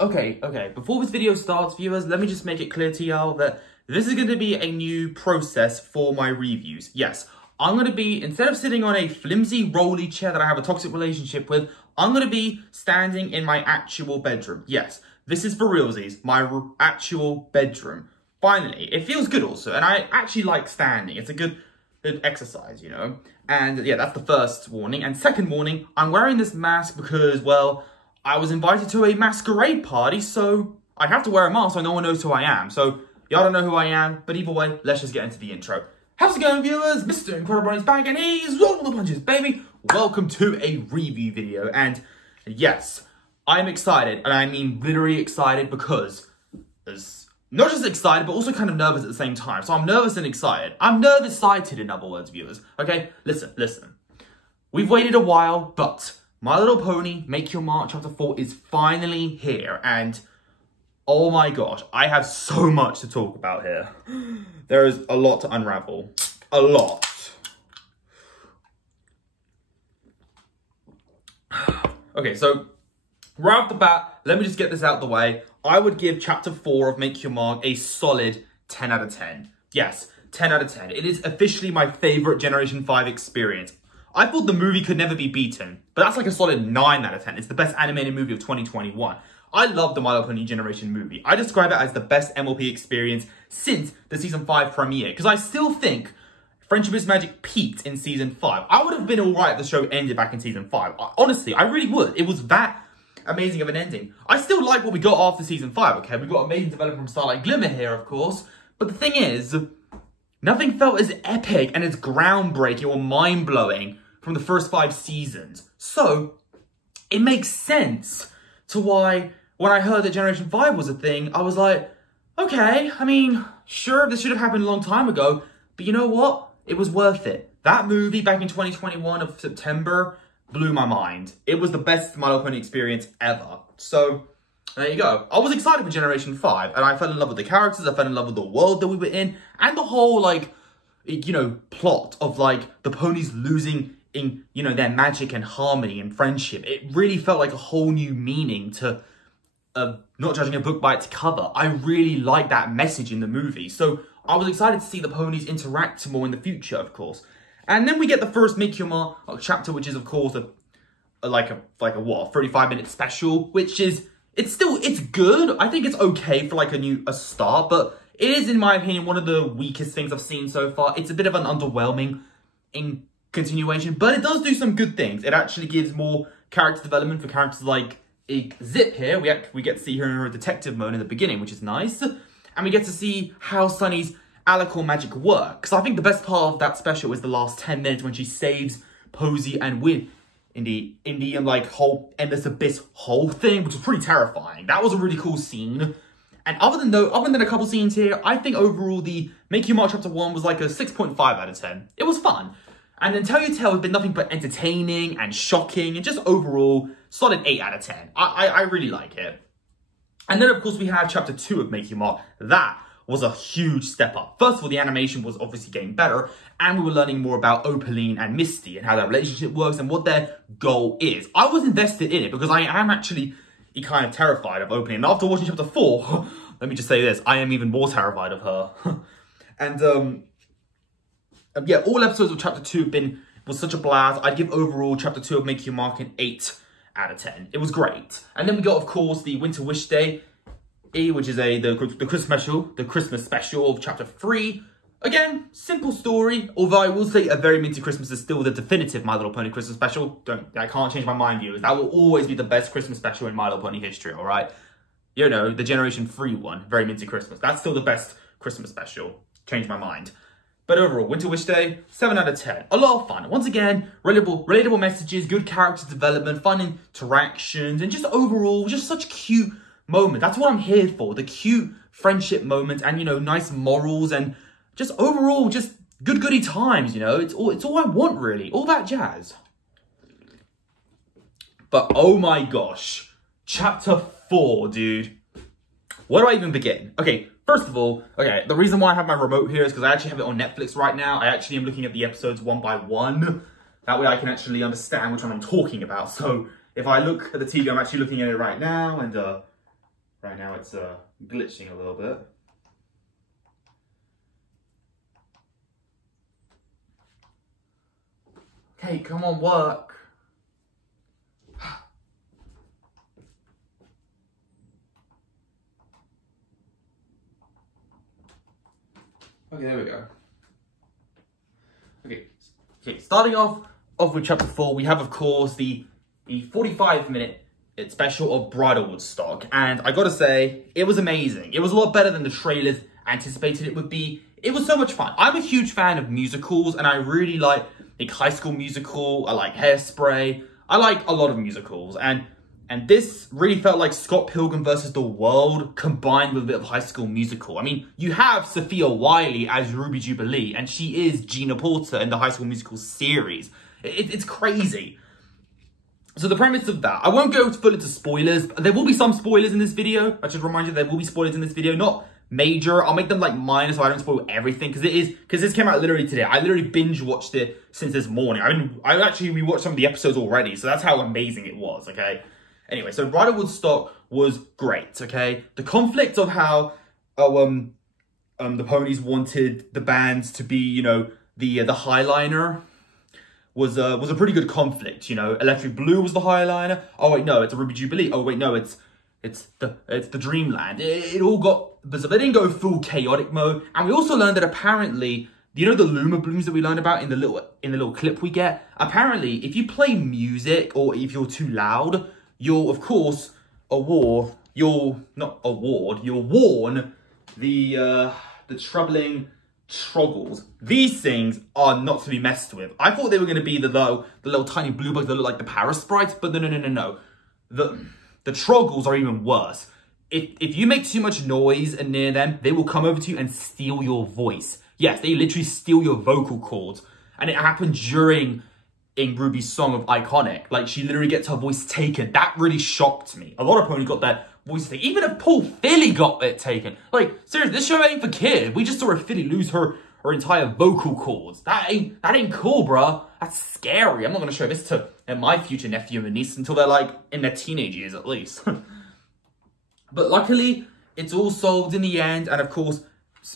Okay. Before this video starts, viewers, let me just make it clear to y'all that this is going to be a new process for my reviews. Yes, I'm going to be, instead of sitting on a flimsy, rolly chair that I have a toxic relationship with, I'm going to be standing in my actual bedroom. Yes, this is for realsies, my actual bedroom. Finally, it feels good also, and I actually like standing. It's a good exercise, you know? And yeah, that's the first warning. And second warning, I'm wearing this mask because, well, I was invited to a masquerade party, so I have to wear a mask so no one knows who I am. So, y'all don't know who I am, but either way, let's just get into the intro. How's it going, viewers? Mr. Incredi-Brony's back, and he's rolling the punches, baby. Welcome to a review video, and yes, I'm excited, and I mean literally excited because there's not just excited, but also kind of nervous at the same time. So I'm nervous and excited. I'm nervous-sighted, in other words, viewers. Okay, listen. We've waited a while, but My Little Pony, Make Your Mark Chapter 4 is finally here, and oh my gosh, I have so much to talk about here. There is a lot to unravel. A lot. Okay, so right off the bat, let me just get this out of the way. I would give Chapter 4 of Make Your Mark a solid 10 out of 10. Yes, 10 out of 10. It is officially my favorite Generation 5 experience. I thought the movie could never be beaten, but that's like a solid 9 out of 10. It's the best animated movie of 2021. I love the My Little Pony Generation movie. I describe it as the best MLP experience since the Season 5 premiere, because I still think Friendship is Magic peaked in Season 5. I would have been alright if the show ended back in Season 5. Honestly, I really would. It was that amazing of an ending. I still like what we got after Season 5, okay? We got amazing development from Starlight Glimmer here, of course. But the thing is, nothing felt as epic and as groundbreaking or mind-blowing from the first 5 seasons. So, it makes sense to why, when I heard that Generation 5 was a thing, I was like, okay, I mean, sure, this should have happened a long time ago, but you know what? It was worth it. That movie back in 2021 of September blew my mind. It was the best My Little Pony experience ever. So, there you go. I was excited for Generation 5, and I fell in love with the characters, I fell in love with the world that we were in, and the whole, like, you know, plot of, like, the ponies losing in, you know, their magic and harmony and friendship. It really felt like a whole new meaning to not judging a book by its cover. I really like that message in the movie. So I was excited to see the ponies interact more in the future, of course. And then we get the first Make Your Mark chapter, which is, of course, a 35-minute special, which is, it's good. I think it's okay for like a start, but it is, in my opinion, one of the weakest things I've seen so far. It's a bit of an underwhelming in continuation, but it does do some good things. It actually gives more character development for characters like Zip here. We get to see her in her detective mode in the beginning, which is nice. And we get to see how Sunny's Alicorn magic works. I think the best part of that special is the last 10 minutes when she saves Posey and Win in the like whole endless abyss whole thing, which was pretty terrifying. That was a really cool scene. And other than a couple scenes here, I think overall the Make Your Mark Chapter 1 was like a 6.5 out of 10. It was fun. And then Tell Your Tale has been nothing but entertaining and shocking and just overall solid 8 out of 10. I really like it. And then, of course, we have Chapter 2 of Make Your Mark. That was a huge step up. First of all, the animation was obviously getting better, and we were learning more about Opaline and Misty and how their relationship works and what their goal is. I was invested in it because I am actually kind of terrified of Opaline. And after watching Chapter 4, let me just say this, I am even more terrified of her. And, yeah, all episodes of Chapter 2 was such a blast. I'd give overall Chapter 2 of Make Your Mark an 8 out of 10. It was great. And then we got, of course, the Winter Wish Day, which is the Christmas special of Chapter 3. Again, simple story, although I will say A Very Minty Christmas is still the definitive My Little Pony Christmas special. I can't change my mind, viewers. That will always be the best Christmas special in My Little Pony history, alright? You know, the Generation 3 one, Very Minty Christmas. That's still the best Christmas special. Change my mind. But overall, Winter Wish Day, 7 out of 10. A lot of fun. Once again, relatable messages, good character development, fun interactions, and just overall, just such cute moments. That's what I'm here for. The cute friendship moments and, you know, nice morals and just overall, just goody times, you know. It's all I want, really. All that jazz. But, oh my gosh. Chapter 4, dude. Where do I even begin? Okay, first of all, the reason why I have my remote here is because I actually have it on Netflix right now. I actually am looking at the episodes one by one. That way I can actually understand which one I'm talking about. So if I look at the TV, I'm actually looking at it right now. And Right now it's glitching a little bit. Okay, come on, work. Okay, there we go. Okay, starting off with chapter 4, we have, of course, the 45-minute special of Bridal Woodstock. And I gotta say, it was amazing. It was a lot better than the trailers anticipated it would be. It was so much fun. I'm a huge fan of musicals, and I really like High School Musical. I like Hairspray. I like a lot of musicals. And this really felt like Scott Pilgrim versus the World combined with a bit of High School Musical. I mean, you have Sophia Wiley as Ruby Jubilee, and she is Gina Porter in the High School Musical series. It's crazy. So the premise of that, I won't go full into spoilers. There will be some spoilers in this video. I should remind you, there will be spoilers in this video. Not major. I'll make them like minor so I don't spoil everything, because this came out literally today. I literally binge watched it since this morning. I actually rewatched some of the episodes already, so that's how amazing it was, okay? Anyway, so Bridal Woodstock was great, okay? The conflict of how the ponies wanted the bands to be, you know, the highliner was a pretty good conflict, you know. Electric Blue was the highliner. Oh wait, no, it's a Ruby Jubilee. Oh wait, no, it's the Dreamland. It all got, but they didn't go full chaotic mode. And we also learned that apparently, you know, the Luma Blooms that we learned about in the little clip we get. Apparently, if you play music or if you're too loud, you'll, of course, warn the troubling troggles. These things are not to be messed with. I thought they were going to be the little tiny blue bugs that look like the parasprites, but no. The troggles are even worse. If you make too much noise near them, they will come over to you and steal your voice. Yes, they literally steal your vocal cords. And it happened in Ruby's song of Iconic. Like, she literally gets her voice taken. That really shocked me. A lot of ponies got their voice taken. Even if Paul Philly got it taken. Like, seriously, this show ain't for kids. We just saw a filly lose her entire vocal cords. That ain't cool, bruh. That's scary. I'm not gonna show this to my future nephew and niece until they're like in their teenage years at least. But luckily, it's all solved in the end. And of course,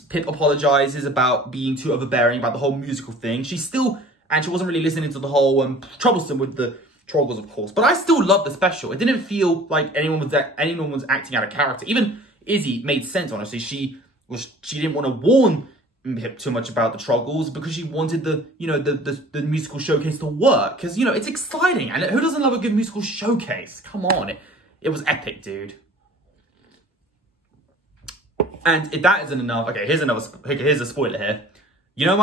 Pip apologizes about being too overbearing about the whole musical thing. And she wasn't really listening to the whole troublesome with the troggles, of course. But I still loved the special. It didn't feel like anyone was acting out of character. Even Izzy made sense, honestly. She didn't want to warn Pip too much about the troggles because she wanted the musical showcase to work. Because, you know, it's exciting. And who doesn't love a good musical showcase? Come on. It was epic, dude. And if that isn't enough, okay, here's a spoiler here. You know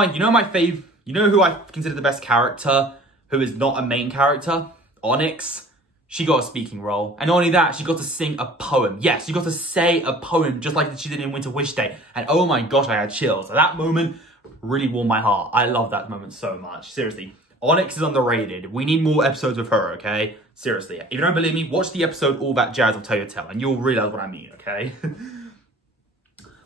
who I consider the best character who is not a main character? Onyx. She got a speaking role. And not only that, she got to sing a poem. Yes, she got to say a poem just like she did in Winter Wish Day. And oh my gosh, I had chills. That moment really warmed my heart. I love that moment so much. Seriously, Onyx is underrated. We need more episodes with her, okay? Seriously, if you don't believe me, watch the episode All That Jazz of Tell Your Tale and you'll realize what I mean, okay?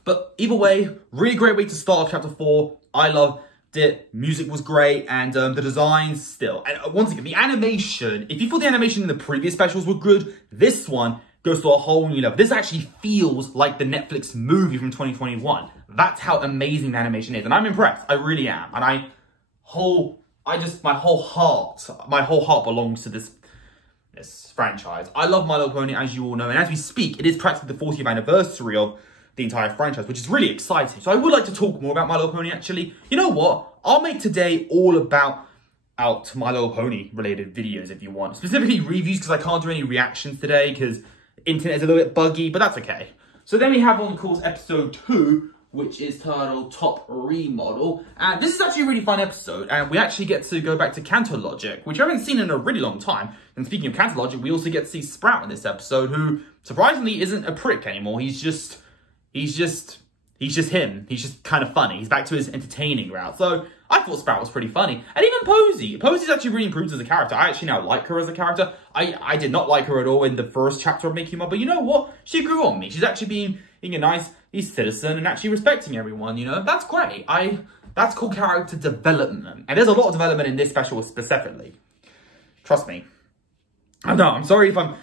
But either way, really great way to start off chapter 4. I loved it. Music was great, and the designs still. And once again, the animation, if you thought the animation in the previous specials were good, this one goes to a whole new level. This actually feels like the Netflix movie from 2021. That's how amazing the animation is, and I'm impressed. I really am. And my whole heart belongs to this franchise. I love My Little Pony, as you all know, and as we speak, it is practically the 40th anniversary of the entire franchise, which is really exciting. So I would like to talk more about My Little Pony, actually. You know what? I'll make today all about My Little Pony related videos if you want. Specifically reviews, because I can't do any reactions today because internet is a little bit buggy, but that's okay. So then we have on course episode 2, which is titled Top Remodel. And this is actually a really fun episode, and we actually get to go back to Canto Logic, which I haven't seen in a really long time. And speaking of Canto Logic, we also get to see Sprout in this episode, who surprisingly isn't a prick anymore. He's just him. He's just kind of funny. He's back to his entertaining route. So I thought Sprout was pretty funny. And even Posey. Posey's actually really improved as a character. I actually now like her as a character. I did not like her at all in the first chapter of Make You Mad, but you know what? She grew on me. She's actually being a nice citizen and actually respecting everyone, you know? That's great. That's called character development. And there's a lot of development in this special specifically. Trust me. I'm sorry if I'm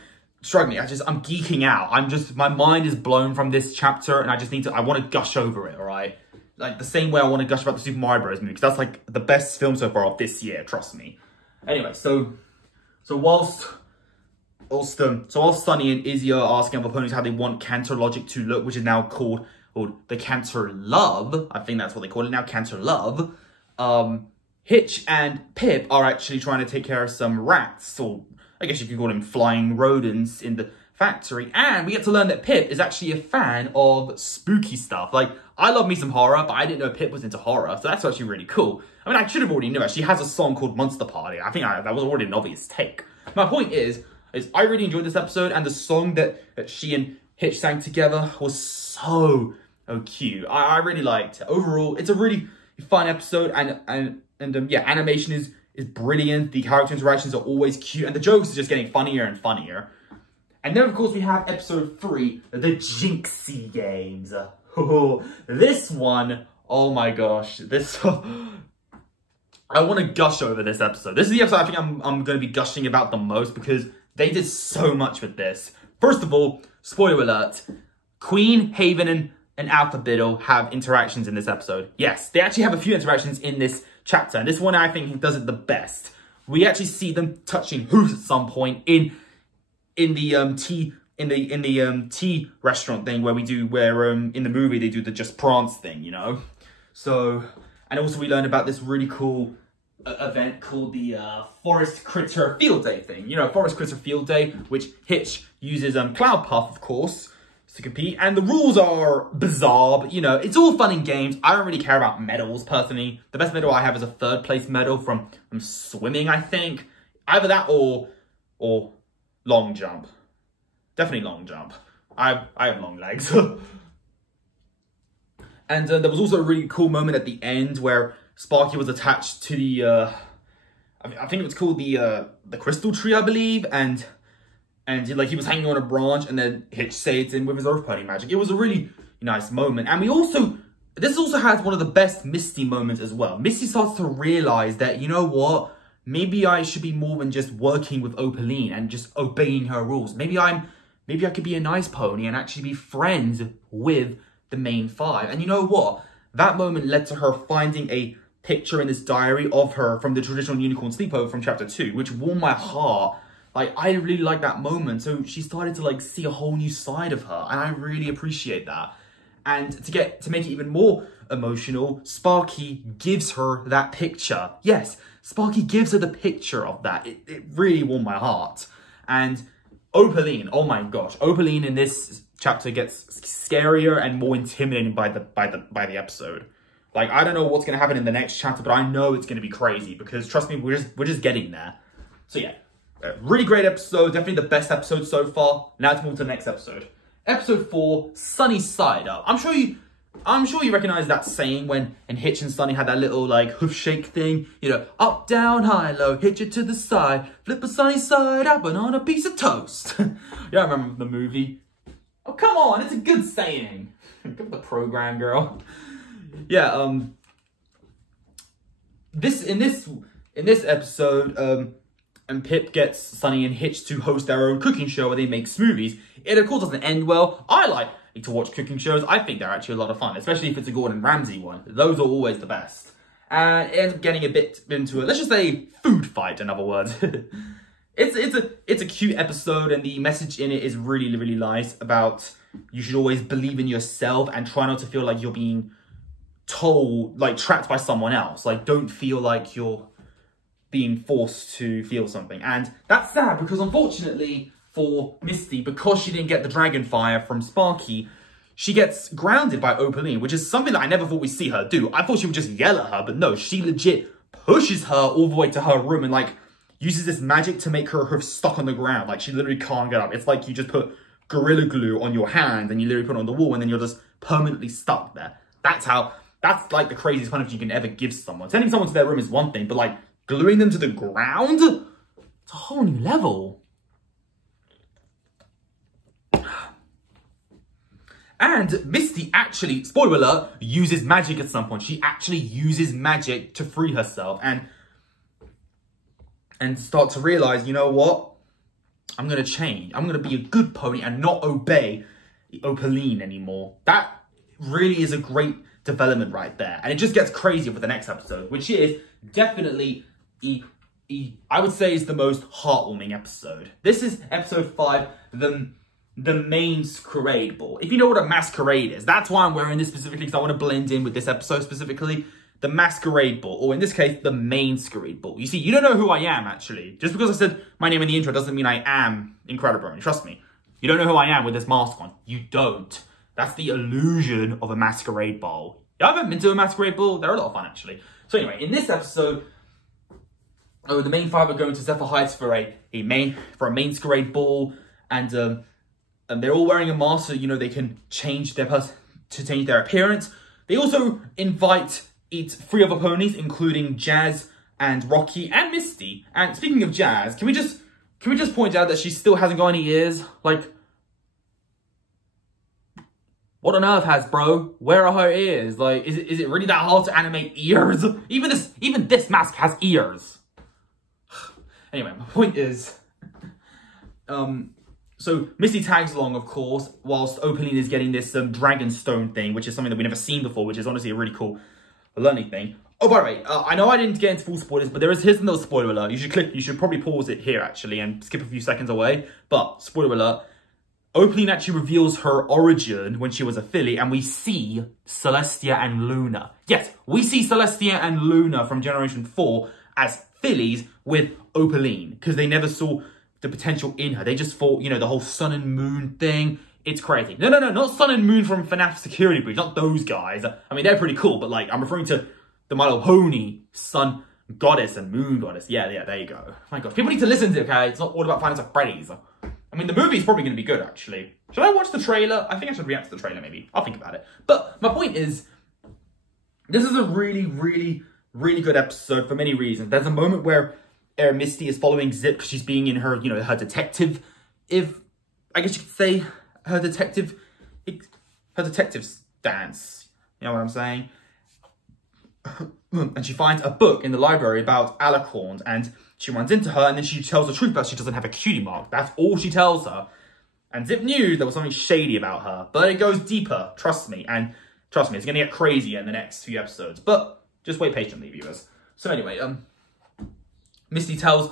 struggling. I'm geeking out. My mind is blown from this chapter, and I want to gush over it, all right? Like, the same way I want to gush about the Super Mario Bros. Movie, because that's, like, the best film so far of this year, trust me. Anyway, so whilst Sunny and Izzy are asking other ponies how they want Canter Logic to look, which is now called the Canter Love, I think that's what they call it now, Canter Love, Hitch and Pip are actually trying to take care of some rats, or I guess you could call them flying rodents in the factory, and we get to learn that Pip is actually a fan of spooky stuff. Like, I love me some horror, but I didn't know Pip was into horror, so that's actually really cool. I mean, I should have already known. She has a song called Monster Party. I think that was already an obvious take. My point is I really enjoyed this episode, and the song that she and Hitch sang together was so cute. I really liked it. Overall, it's a really fun episode, and yeah, animation is brilliant. The character interactions are always cute, and the jokes are just getting funnier and funnier. And then, of course, we have episode 3, the Jinxie Games. Oh, this one, oh my gosh, I want to gush over this episode. This is the episode I think I'm going to be gushing about the most, because they did so much with this. First of all, spoiler alert, Queen, Haven, and Alphabeetle have interactions in this episode. Yes, they actually have a few interactions in this chapter, and this one I think does it the best. We actually see them touching hoofs at some point in the tea restaurant thing where in the movie they do the Just Prance thing, you know. So, and also we learned about this really cool event called the Forest Critter Field Day thing. You know, Forest Critter Field Day, which Hitch uses Cloud Puff, of course, to compete. And the rules are bizarre, but, you know, it's all fun and games. I don't really care about medals, personally. The best medal I have is a 3rd place medal from swimming, I think. Either that or long jump. Definitely long jump. I have long legs. And there was also a really cool moment at the end where Sparky was attached to the, I think it was called the crystal tree, I believe, and like he was hanging on a branch, and then Hitch saved him with his Earth Pony magic. It was a really nice moment, and this also has one of the best Misty moments as well. Misty starts to realize that, you know what, maybe I should be more than just working with Opaline and just obeying her rules. Maybe I could be a nice pony and actually be friends with the main 5. And you know what? That moment led to her finding a picture in this diary of her from the traditional unicorn sleepover from chapter 2, which warmed my heart. Like, I really liked that moment. So she started to, like, see a whole new side of her, and I really appreciate that. And to make it even more emotional, Sparky gives her that picture. Yes, Sparky gives her the picture of that. It really warmed my heart. And Opaline, oh my gosh, Opaline in this chapter gets scarier and more intimidating by the episode. Like, I don't know what's gonna happen in the next chapter, but I know it's gonna be crazy, because trust me, we're just getting there. So yeah, a really great episode, definitely the best episode so far. Now let's move to the next episode. Episode 4, Sunny Side Up. I'm sure you recognize that saying when Hitch and Sunny had that little like hoof shake thing. You know, up, down, high, low, hit you to the side, flip a sunny side up and on a piece of toast. Yeah, I remember the movie. Oh, come on, it's a good saying. Give the program, girl. Yeah, in this episode, and Pip gets Sunny and Hitch to host their own cooking show where they make smoothies. It, of course, doesn't end well. I like to watch cooking shows. I think they're actually a lot of fun, especially if it's a Gordon Ramsay one. Those are always the best. And it ends up getting a bit into let's just say, food fight, in other words. It's a cute episode, and the message in it is really, really nice about you should always believe in yourself and try not to feel like you're being told, like, trapped by someone else. Like, don't feel like you're being forced to feel something. And that's sad, because unfortunately for Misty, because she didn't get the dragon fire from Sparky, she gets grounded by Opaline, which is something that I never thought we'd see her do. I thought she would just yell at her, but no, she legit pushes her all the way to her room and, like, uses this magic to make her stuck on the ground. Like, she literally can't get up. It's like you just put Gorilla Glue on your hand and you literally put it on the wall, and then you're just permanently stuck there. That's like the craziest punishment you can ever give someone. Sending someone to their room is one thing, but like gluing them to the ground, it's a whole new level. And Misty actually, spoiler alert, uses magic at some point. She actually uses magic to free herself and start to realize, you know what? I'm going to change. I'm going to be a good pony and not obey Opaline anymore. That really is a great development right there. And it just gets crazier for the next episode, which is definitely, I would say, is the most heartwarming episode. This is episode 5, the masquerade ball. If you know what a masquerade is, that's why I'm wearing this specifically, because I want to blend in with this episode specifically. The masquerade ball, or in this case, the masquerade ball. You see, you don't know who I am, actually. Just because I said my name in the intro doesn't mean I am Incredi-Brony. Trust me. You don't know who I am with this mask on. You don't. That's the illusion of a masquerade ball. You haven't been to a masquerade ball? They're a lot of fun, actually. So anyway, in this episode, the main 5 are going to Zephyr Heights for a masquerade ball, and they're all wearing a mask so, you know, they can change their appearance. They also invite 3 other ponies, including Jazz and Rocky and Misty. And speaking of Jazz, can we just point out that she still hasn't got any ears? Like, what on earth, Hasbro? Where are her ears? Like, is it really that hard to animate ears? Even this mask has ears. Anyway, my point is, so Misty tags along, of course, whilst Opaline is getting this Dragonstone thing, which is something that we've never seen before, which is honestly a really cool learning thing. Oh, by the way, I know I didn't get into full spoilers, but here's another spoiler alert. You should probably pause it here, actually, and skip a few seconds away. But, spoiler alert, Opaline actually reveals her origin when she was a filly, and we see Celestia and Luna. Yes, we see Celestia and Luna from Generation 4 as fillies with Opaline, because they never saw the potential in her. They just thought, you know, the whole sun and moon thing. It's crazy. No, not Sun and Moon from FNAF Security Breach. Not those guys. I mean, they're pretty cool, but like, I'm referring to the My Little Pony Sun Goddess and Moon Goddess. Yeah, there you go. My gosh, people need to listen to it, okay? It's not all about Five Nights at Freddy's. I mean, the movie's probably going to be good, actually. Should I watch the trailer? I think I should react to the trailer, maybe. I'll think about it. But my point is, this is a really, really, really good episode for many reasons. There's a moment where Misty is following Zip because she's being in her, you know, her detective, I guess you could say, her detective stance. You know what I'm saying? And she finds a book in the library about alicorns, and she runs into her, and then she tells the truth about she doesn't have a cutie mark. That's all she tells her. And Zip knew there was something shady about her, but it goes deeper, trust me. And trust me, it's gonna get crazier in the next few episodes. But just wait patiently, viewers. So anyway, Misty tells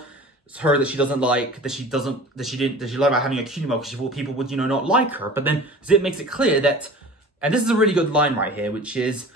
her that she doesn't like, that she lied about having a cutie mark because she thought people would, you know, not like her. But then Zip makes it clear that, and this is a really good line right here, which is,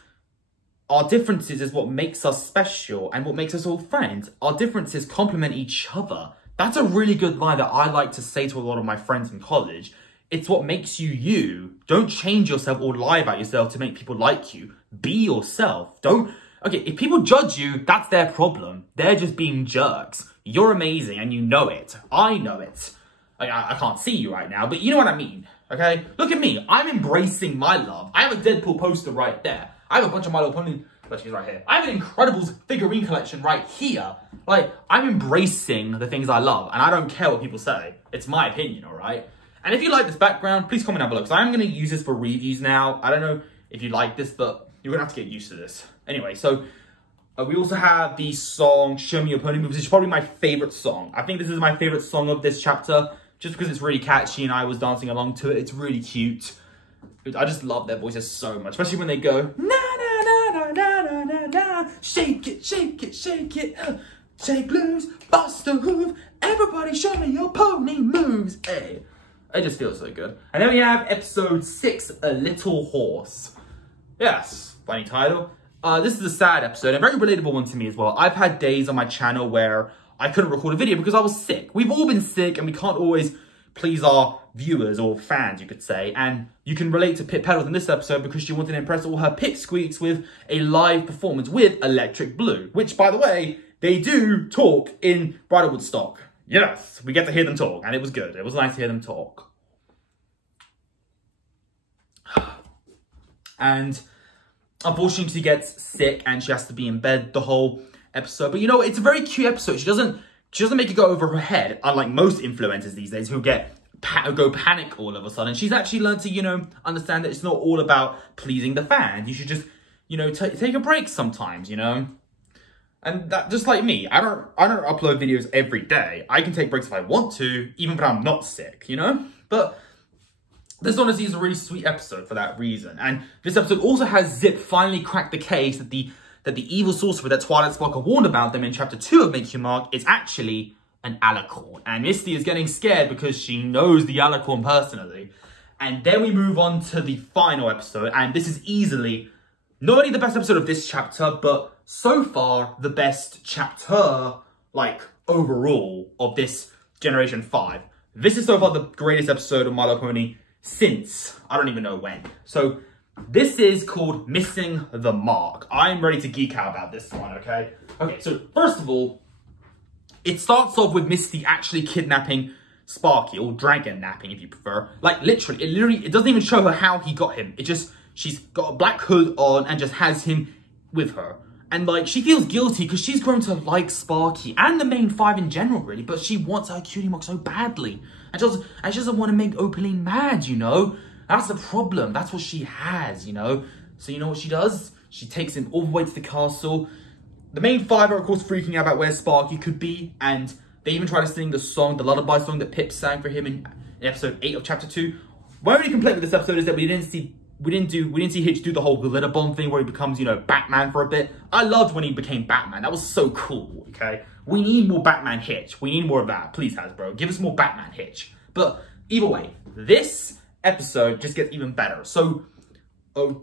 our differences is what makes us special and what makes us all friends. Our differences complement each other. That's a really good line that I like to say to a lot of my friends in college. It's what makes you you. Don't change yourself or lie about yourself to make people like you. Be yourself. Okay, if people judge you, that's their problem. They're just being jerks. You're amazing and you know it. I know it. I can't see you right now, but you know what I mean, okay? Look at me. I'm embracing my love. I have a Deadpool poster right there. I have a bunch of My Little Pony plushies right here. I have an Incredibles figurine collection right here. Like, I'm embracing the things I love, and I don't care what people say. It's my opinion, all right? And if you like this background, please comment down below, because I'm going to use this for reviews now. I don't know if you like this, but you're going to have to get used to this. Anyway, so we also have the song Show Me Your Pony Moves, which is probably my favorite song. I think this is my favorite song of this chapter, just because it's really catchy and I was dancing along to it. It's really cute. I just love their voices so much, especially when they go, na na na na na na na na, shake it, shake it, shake it, shake loose, bust a hoof, everybody show me your pony moves, hey. It just feels so good. And then we have episode 6, A Little Horse. Yes, funny title. This is a sad episode, and a very relatable one to me as well. I've had days on my channel where I couldn't record a video because I was sick. We've all been sick, and we can't always please our viewers or fans, you could say. And you can relate to Pit Petals in this episode because she wanted to impress all her pit squeaks with a live performance with Electric Blue, which, by the way, they do talk in Bridal Woodstock. Yes, we get to hear them talk, and it was good. It was nice to hear them talk. And unfortunately, she gets sick and she has to be in bed the whole episode. But you know, it's a very cute episode. She doesn't make it go over her head, unlike most influencers these days who go panic all of a sudden. She's actually learned to, you know, understand that it's not all about pleasing the fans. You should just, you know, take a break sometimes, you know. And that, just like me, I don't upload videos every day. I can take breaks if I want to, even when I'm not sick, you know? But this honestly is a really sweet episode for that reason. And this episode also has Zip finally cracked the case that the evil sorcerer that Twilight Sparkle warned about them in chapter 2 of Make You Mark is actually an alicorn. And Misty is getting scared because she knows the alicorn personally. And then we move on to the final episode, and this is easily not only the best episode of this chapter, but so far the best chapter, like, overall of this Generation 5. This is so far the greatest episode of My Little Pony since, I don't even know when. So, this is called Missing the Mark. I'm ready to geek out about this one, okay? Okay, so first of all, it starts off with Misty actually kidnapping Sparky, or dragon napping if you prefer. Like, literally, it doesn't even show her how he got him. It just, she's got a black hood on and just has him with her. And, like, she feels guilty because she's grown to like Sparky and the main 5 in general, really. But she wants her cutie mark so badly. And she doesn't want to make Opaline mad, you know? That's the problem. That's what she has, you know? So you know what she does? She takes him all the way to the castle. The main 5 are, of course, freaking out about where Sparky could be. And they even try to sing the song, the lullaby song that Pip sang for him in episode 8 of chapter 2. My only complaint with this episode is that we didn't see Hitch do the whole glitter bomb thing where he becomes, you know, Batman for a bit. I loved when he became Batman. That was so cool, okay? We need more Batman Hitch. We need more of that. Please, Hasbro, give us more Batman Hitch. But either way, this episode just gets even better. So,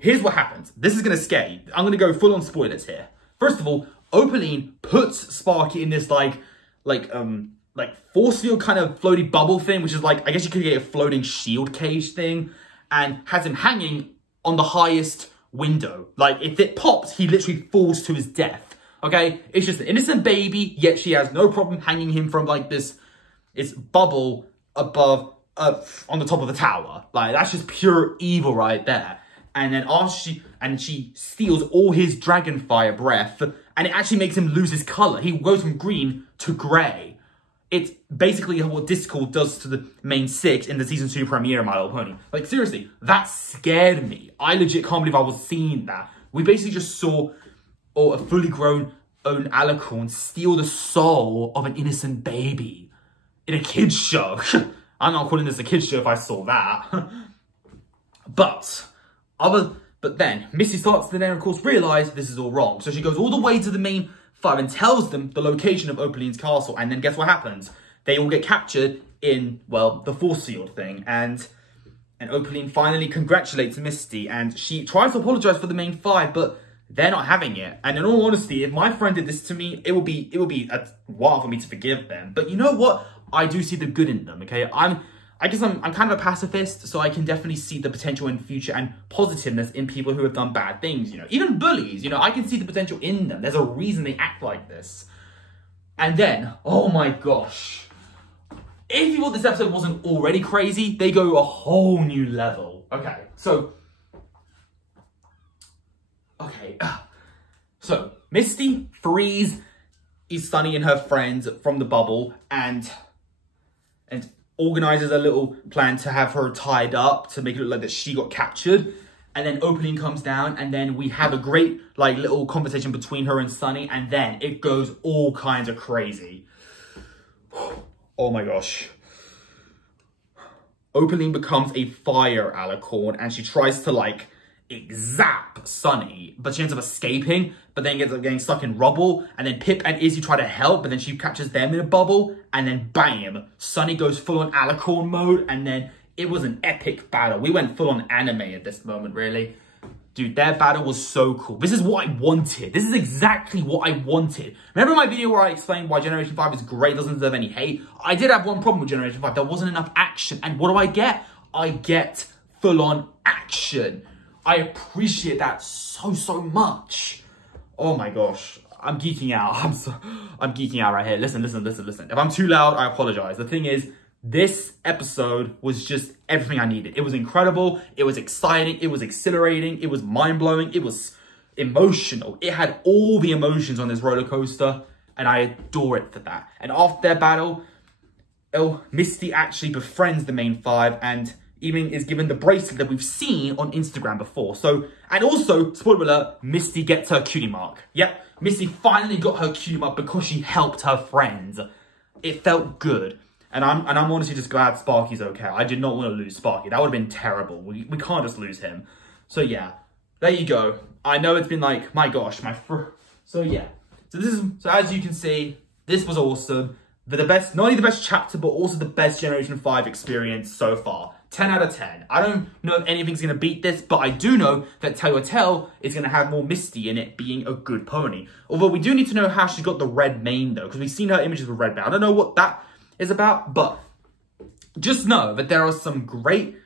here's what happens. This is gonna scare you. I'm gonna go full on spoilers here. First of all, Opaline puts Sparky in this like force field kind of floaty bubble thing, which is like, I guess you could get a floating shield cage thing, and has him hanging on the highest window. Like, if it pops, he literally falls to his death, okay? It's just an innocent baby, yet she has no problem hanging him from, like, this bubble above, on the top of the tower. Like, that's just pure evil right there. And then she steals all his dragon fire breath, and it actually makes him lose his color. He goes from green to gray. It's basically what Discord does to the main 6 in the season 2 premiere of My Little Pony. Like, seriously, that scared me. I legit can't believe I was seeing that. We basically just saw a fully grown own alicorn steal the soul of an innocent baby in a kid's show. I'm not calling this a kid's show if I saw that. But then Missy starts to then, of course, realise this is all wrong. So she goes all the way to the main 5 and tells them the location of Opaline's castle. And then guess what happens? They all get captured in, well, the force field thing. And Opaline finally congratulates Misty. And she tries to apologise for the main 5, but they're not having it. And in all honesty, if my friend did this to me, it would be a while for me to forgive them. But you know what? I do see the good in them, okay? I guess I'm kind of a pacifist, so I can definitely see the potential in future and positiveness in people who have done bad things, you know. Even bullies, you know, I can see the potential in them. There's a reason they act like this. And then, oh my gosh. If you thought this episode wasn't already crazy, they go a whole new level. Okay, so Misty frees Sunny and her friends from the bubble and organizes a little plan to have her tied up to make it look like that she got captured. And then Opaline comes down, and then we have a great, like, little conversation between her and Sunny, and then it goes all kinds of crazy. Oh my gosh. Opaline becomes a fire alicorn, and she tries to, like, zap Sunny, but she ends up escaping, but then ends up getting stuck in rubble. And then Pip and Izzy try to help, but then she captures them in a bubble, and then bam, Sunny goes full on alicorn mode. And then it was an epic battle. We went full on anime at this moment, really. Dude, their battle was so cool. This is what I wanted. This is exactly what I wanted. Remember my video where I explained why Generation 5 is great, doesn't deserve any hate? I did have one problem with Generation 5. There wasn't enough action. And what do I get? I get full on action. I appreciate that so much. Oh my gosh, I'm geeking out. I'm geeking out right here. Listen. If I'm too loud, I apologize. The thing is, this episode was just everything I needed. It was incredible. It was exciting. It was exhilarating. It was mind-blowing. It was emotional. It had all the emotions on this roller coaster, and I adore it for that. And after their battle, Misty actually befriends the main 5, and even is given the bracelet that we've seen on Instagram before. So, and also, spoiler alert, Misty gets her cutie mark. Yep, Misty finally got her cutie mark because she helped her friends. It felt good. And I'm honestly just glad Sparky's okay. I did not want to lose Sparky. That would have been terrible. We can't just lose him. So yeah, there you go. I know it's been like, my gosh, so yeah. So as you can see, this was awesome. The best, not only the best chapter, but also the best Generation 5 experience so far. 10 out of 10. I don't know if anything's going to beat this, but I do know that Telltale is going to have more Misty in it being a good pony. Although we do need to know how she got the red mane though, because we've seen her images with red mane. I don't know what that is about, but just know that there are some great,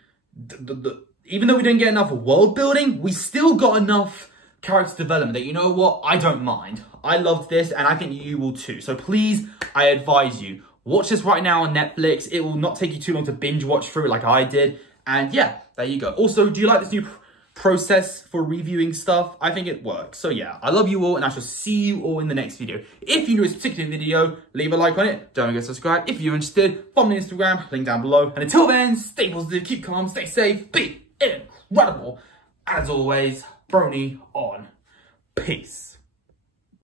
even though we didn't get enough world building, we still got enough character development that, you know what, I don't mind. I loved this, and I think you will too. So please, I advise you, watch this right now on Netflix. It will not take you too long to binge watch through it like I did. And yeah, there you go. Also, do you like this new process for reviewing stuff? I think it works. So yeah, I love you all, and I shall see you all in the next video. If you enjoyed this particular video, leave a like on it. Don't forget to subscribe. If you're interested, follow me on Instagram, link down below. And until then, stay positive, keep calm, stay safe, be incredible. As always, Brony on. Peace.